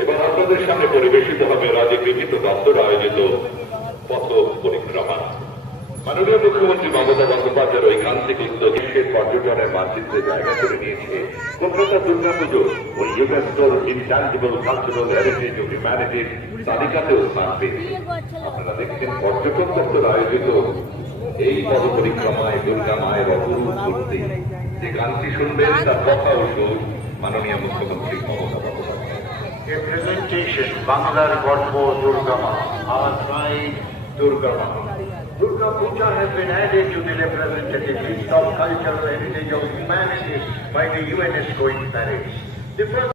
এবার আপনাদের সামনে পরিবেশিত হবে রাজ্যের বিভিন্ন দপ্তর আয়োজিত পথ পরিক্রমা। মাননীয় মুখ্যমন্ত্রী মমতা বন্দ্যোপাধ্যায়ের ঐকান্তিক উদ্যোগ বিশ্বের পর্যটনের মানচিত্রে জায়গা করে নিয়েছে কলকাতা দুর্গাপুজো ও ইউনেস্কোর ইনট্যাঞ্জিবল কালচারাল হেরিটেজ ও হিউম্যানিটির তালিকাতেও স্থান পেয়েছে। আপনারা দেখছেন পর্যটন দপ্তর আয়োজিত এই পথ পরিক্রমায় দুর্গা মায়ের অপরূপ মূর্তি। যে গানটি শুনবেন তার কথা ও সুর মাননীয় মুখ্যমন্ত্রী Mamata Bandyopadhyay. A presentation, Banglar Gorpo Durga Ma, our pride Durga Ma. Durga Puja has been added to the representative list of cultural heritage of humanity by the UNESCO in Paris. The first